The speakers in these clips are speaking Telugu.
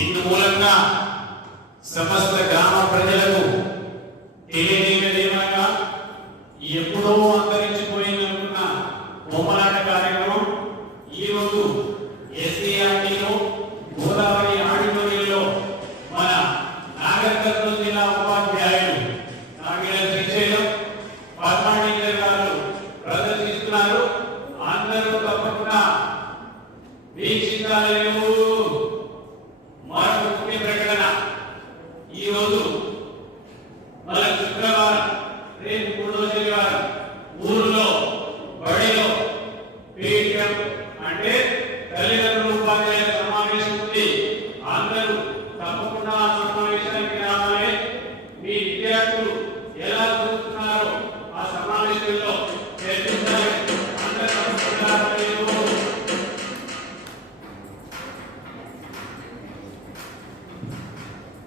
ఇందు మూలంగా సమస్త గ్రామ ప్రజలకు తెలియజేయమనగా ఎప్పుడో అంతరించిపోయిందనుకున్న బొమ్మలాట కార్యక్రమం ఈరోజు ఎస్సీఆర్టీలో గోదావరి ఆడిటోరియంలో మన నాగర్కర్నూలు జిల్లా ఉపాధ్యాయులు నాగిల శ్రీశైలం పద్మాణింజర్ గారు ప్రదర్శిస్తున్నారు. అందరూ తప్పకుండా వీక్షించాలని మరొక ముఖ్య ప్రకటన. ఈరోజు మన శుక్రవారం రేపు 3వ శనివారం ఊరిలో బడిలో పీఠం అంటే తల్లిదండ్రుల ఉపాధ్యాయుల సమావేశం ఉంది. అందరూ తప్పకుండా ఆ సమావేశానికి రావాలి. మీ విద్యార్థులు ఎలా చదువుతున్నారో ఆ సమావేశంలో చర్చించాలి. అందరూ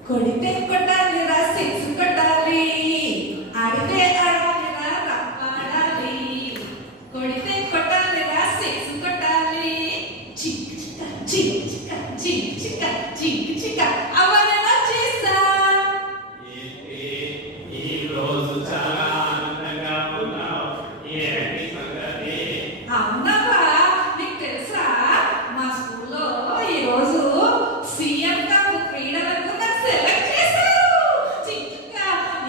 కొడితే కొట్టాలిరా సిక్స్ కొట్టాలి, ఆడితే ఆడాలిరా రప్పాడాలి. కొడితే కొట్టాలిరా సిక్స్ కొట్టాలి, చిక్ చిక్క చిక్ చిక్క చిక్ చిక్క చిక్ చిక్క అవనలా చేసా. ఈ రోజు చాలా ఆనందంగా ఉన్నావు. ఏంటి సంగతి? అవునవా, నీకు తెలుసా మా స్కూల్లో ఈరోజు సీఎం కప్ క్రీడలకు సెలెక్ట్ చేశారు. చిక్కా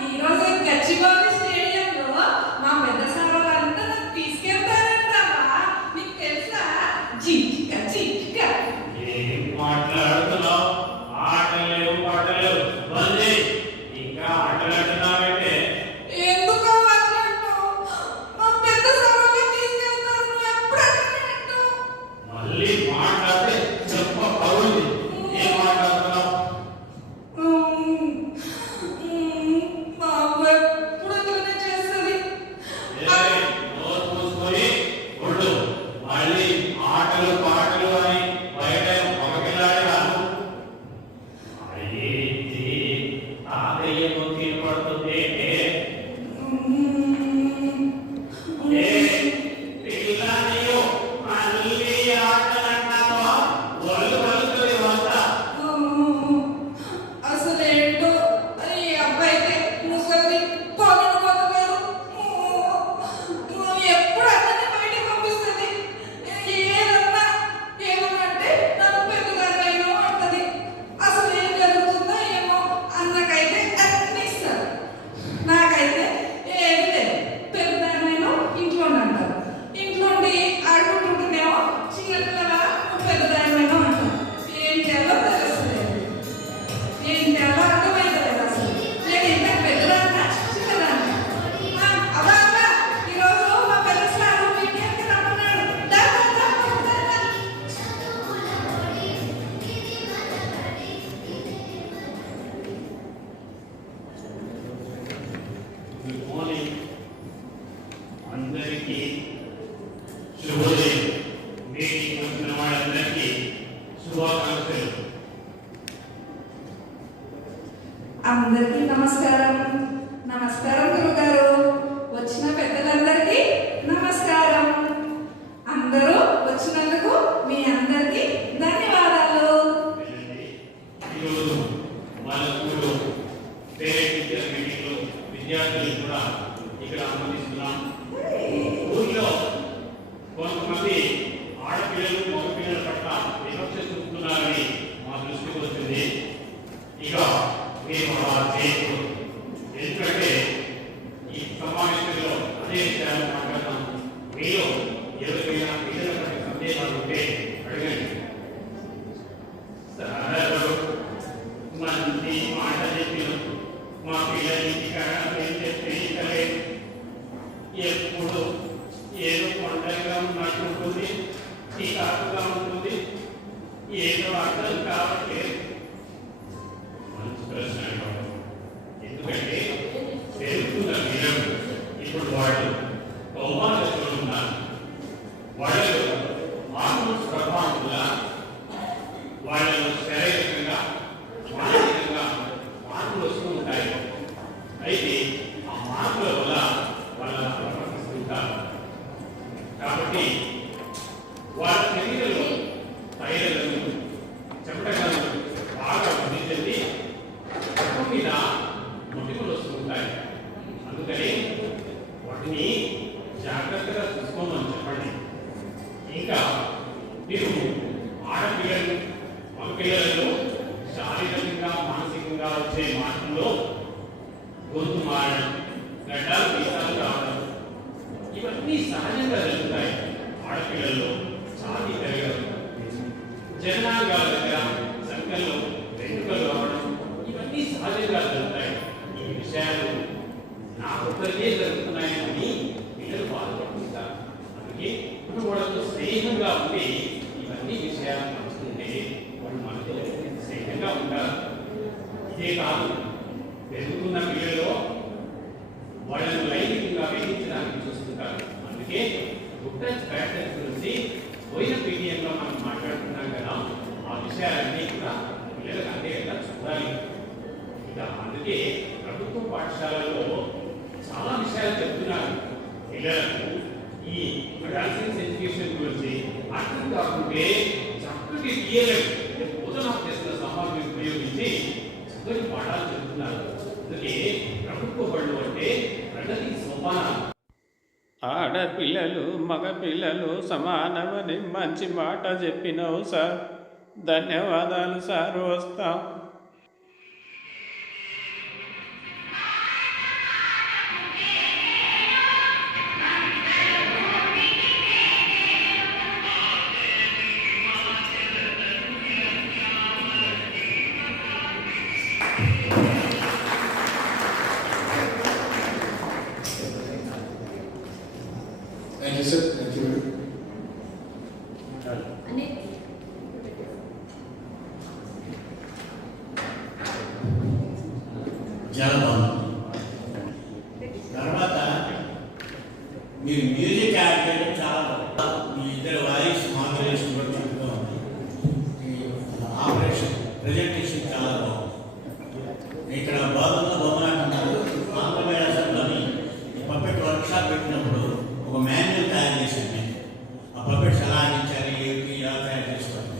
ఈరోజు గచ్చిబౌలి స్టేడియంలో మా పెద్ద సార్ వాళ్ళంతా నన్ను తీసుకెళ్తారంటావా? నీకు తెలుసా? చిక్కా చిక్కా ఏం మాట్లాడుతున్నావు? ఆటలేవు పాటలేవు బంద్. ఇంకా ఆటలాడుతున్నావంటే ఎందుకో మాట్లాడుతావు? మా పెద్ద సార్ వాళ్ళని తీసుకెళ్తారు, నువ్వు ఎప్పుడు అడిగినట్టు. మళ్ళీ మాట్లాడితే చెప్ప పగులుంది. ఏం మాట్లాడుతున్నావు? మా అవ్వ ఎప్పుడు ఇలానే చేస్తుంది. నోరు మూసుకొని ఉండు. మళ్ళీ ఆటలు పాటలు అని బయట పగకిలాడాను. అయ్యేంటి తాతయ్య నొక్కి పడుతుంది. పిల్లనియో మళ్ళీ ఆటలంటావా? ఒళ్ళు పలుకుతుంది వంట. అసలేంటో ఈ అబ్బాయికి ముసలి పొగను పొగలేదు. ఎప్పుడు అతన్ని బయటికి పంపిస్తుంది. ఏదన్నా ఏమన్నంటే నన్ను పెద్దగానైనా అంటది. అసలు ఏం జరుగుతుందో ఏమో. అన్నకైతే అన్ని ఇస్తారు, నాకైతే ఏది లేదు. పెద్దదానైనా ఇంట్లో అంటారు, ఇంట్లో ఉండి ఆడుకుంటుంటేనేమో చిన్నపిల్లలా పెద్దదానైనా అంటారు. ఏం చేయాలో తెలుస్తుంది, ఏం చేయాలో అర్థమైతలేదు. అసలు నేను ఇంకా పెద్దదాన్నా చిన్నదాన్నా? అదా అదా ఈరోజు మా పెద్ద సార్ మీటింగ్కి రమ్మన్నాడు. దా, దా, దా, దా, దా. గుడ్ మార్నింగ్ అందరికీ. శుభోదయం. మీటింగ్ వచ్చిన వాళ్ళందరికీ శుభాకాంక్షలు. అందరికీ నమస్కారం. నమస్కారం గురుగారు. వచ్చిన పెద్దలందరికీ నమస్కారం. అందరూ వచ్చినందుకు మీ అందరికీ ధన్యవాదాలు. ఈరోజు మన స్కూల్లో పేరెంట్ టీచర్ మీటింగ్లో విద్యార్థులు కూడా ఇక్కడ ఆహ్వానిస్తున్నాం. ఊరిలో కొంతమంది ఆడపిల్లలు మగపిల్లల పట్ల వివక్ష చూపుతున్నారని మా దృష్టికి వచ్చింది. ఇక మీరు అలా చేయకూడదు. ఎందుకంటే ఈ సమావేశంలో అదే విషయాలు మాట్లాడతాం. మీరు ఎవరికైనా పిల్లల పట్ల సందేహాలు ఉంటే అడగండి. సార్ మంచి మాట చెప్పిన మా పిల్లలు ఇక్కడ చికాకుగా ఉంటుంది, ఏదో అర్థం కావట్లేదు. మంచి ప్రశ్న అడగడం. ఎందుకంటే పెరుగుతున్న దినం ఇప్పుడు వాళ్ళు కౌమారదశలో ఉన్నారు. వాళ్ళు హార్మోన్స్ ప్రభావం వల్ల వాళ్ళను శారీరకంగా మానసికంగా మార్పులు వస్తూ ఉంటాయి. అయితే ఆ మార్పుల వల్ల వాళ్ళ ప్రవర్తిస్తుంటారు. కాబట్టి వాళ్ళ శరీరంలో తైలలను చెమటలను బాగా వృద్ధి చెంది చెట్టు మీద మొటిమలు వస్తూ ఉంటాయి. అందుకని వాటిని జాగ్రత్తగా చూసుకోమని చెప్పండి. ఇంకా మీరు ఆడపిల్లలు మగపిల్లలలో శారీరకంగా మానసికంగా వచ్చే మార్పుల్లో గొంతు మారడం, గడ్డాలు మీసాలు రావడం ఇవన్నీ సహజంగా జరుగుతాయి. ఆడపిల్లల్లో ఛాతీ పెరగడం, జననాంగాల దగ్గర సంఖ్యలో వెంట్రుకలు రావడం ఇవన్నీ సహజంగా జరుగుతాయి. ఈ విషయాలు నాకొక్కరికే జరుగుతున్నాయని పిల్లలు బాధపడుతుంటారు. అందుకే మనం వాళ్ళతో స్నేహంగా ఉండి ఇవన్నీ విషయాలు పంచుకుంటే వాళ్ళు మనతో స్నేహంగా ఉంటారు. ఇదే కాదు, పెరుగుతున్న పిల్లల్లో వాళ్ళను లైంగికంగా వేధించడానికి చూస్తుంటారు. అందుకే గుడ్ టచ్ బ్యాడ్ టచ్ గురించి పోయిన పీడిఎంలో మనం మాట్లాడుతున్నాం కదా, ఆ విషయాలన్నీ కూడా పిల్లలకు అందేలా చూడాలి. ఇక అందుకే ప్రభుత్వ పాఠశాలలో చాలా విషయాలు చెప్తున్నారు. పిల్లలకు ఈ అడాలసెన్స్ ఎడ్యుకేషన్ గురించి అర్థం కాకుంటే చక్కటి టీఎల్ఎం బోధన చేస్తున్న సామాగ్రిని ఉపయోగించి చక్కటి పాఠాలు చెప్తున్నారు. అందుకే ప్రభుత్వ బడులు అంటే ప్రగతి సోపానాలు. ఆడపిల్లలు మగపిల్లలు సమానమని మంచి మాట చెప్పినావు సార్. ధన్యవాదాలు సార్. వస్తాం. Thank you, sir. Thank you. చాలా బాగుంది. తర్వాత మీరు మ్యూజిక్ యాడ్ చేయడం చాలా బాగుంది. మీ ఇద్దరు వాయిస్ మాడ్యులేషన్ కూడా చక్కగా ఉంది. ఈ ఆపరేషన్ ప్రజెంటేషన్ చాలా బాగుంది. ఇక్కడ బాగుందా బొమ్మలాడుతున్నారు. ఆంధ్రమేళ సభలోని పప్పెట్ వర్క్షాప్ పెట్టినప్పుడు ఒక మాన్యువల్ తయారు చేశాను నేను. ఆ పప్పెట్స్ ఎలా ఆడించాలి, ఏమిటి, ఎలా తయారు చేసుకోవాలి,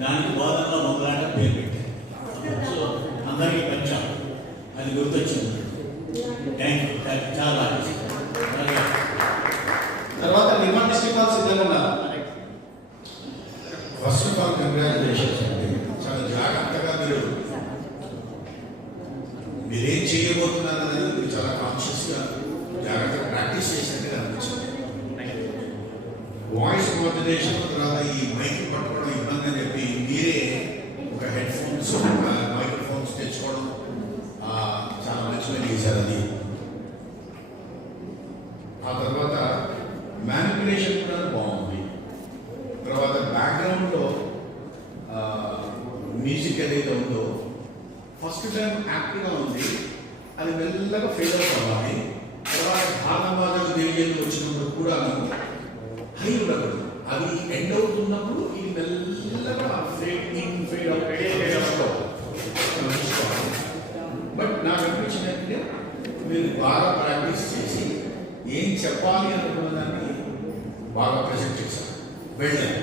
దానికి బోధనలో బొమ్మలాట పేరు పెట్టాను. సో అందరికీ పంచాం, అది గుర్తొచ్చింది. Thank you. చాలా బాగా తర్వాత నిర్మాణ శ్రీపాల్ సిద్ధంగా ఉన్నారు. ఫస్ట్ ఆఫ్ ఆల్ కంగ్రాచులేషన్స్ అండి. చాలా జాగ్రత్తగా మీరేం చేయబోతున్నారు అనేది మీరు చాలా కాన్షియస్గా జాగ్రత్తగా ప్రాక్టీస్ చేసినట్టుగా అనిపించింది. వాయిస్ మోడ్యులేషన్ తర్వాత ఈ మైక్ పట్టుకోవడం ఇబ్బంది అని చెప్పి మీరే ఒక హెడ్ ఫోన్స్ మైక్రోఫోన్స్ తెచ్చుకోవడం చాలా మంచిగా చేశారు. అది ఆ తర్వాత మ్యానిపులేషన్ కూడా బాగుంది. తర్వాత బ్యాక్గ్రౌండ్లో మ్యూజిక్ ఏదైతే ఉందో ఫస్ట్ టైం యాక్టివ్గా ఉంది, అది మెల్లగా ఫెయిల్ అవుట్ అవ్వాలి. తర్వాత భాగంగా తెలియదు వచ్చినప్పుడు కూడా హై ఉండకూడదు, అది ఎండ్ అవుతున్నప్పుడు ఇది మెల్లగా ఫెయిడ్ అవుట్. బట్ నాకు అనిపించినట్టే మీరు బాగా ప్రాక్టీస్ చేసి ఏం చెప్పాలి అనుకున్న దాన్ని బాగా ప్రజెంట్ చేశారు. వెళ్ళండి.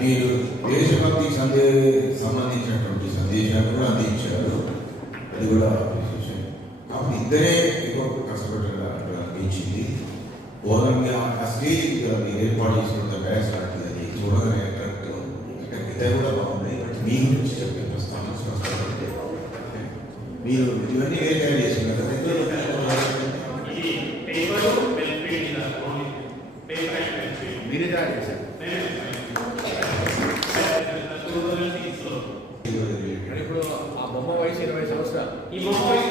మీరు దేశభక్తికి సంబంధించినటువంటి సందేశాలు కూడా అందించారు. అది కూడా విశేషం. కాబట్టి ఇద్దరే ఎక్కువ కష్టపడ్డట్టు అనిపించింది. ఓరంగా ఆ స్టేజ్ మీరు ఏర్పాటు చేసుకున్న బ్యాస్ లాంటిది అది చూడగానే కరెక్ట్. ఇద్దరు కూడా బాగుంది. బట్ మీ గురించి చెప్పే ప్రస్తావన మీరు ఇవన్నీ వేరే తయారు చేసుకున్నారు. మీరే తయారు చేశారు. ఇప్పుడు ఆ బొమ్మ వయసు 20 సంవత్సరాలు. ఈ బొమ్మ వయసు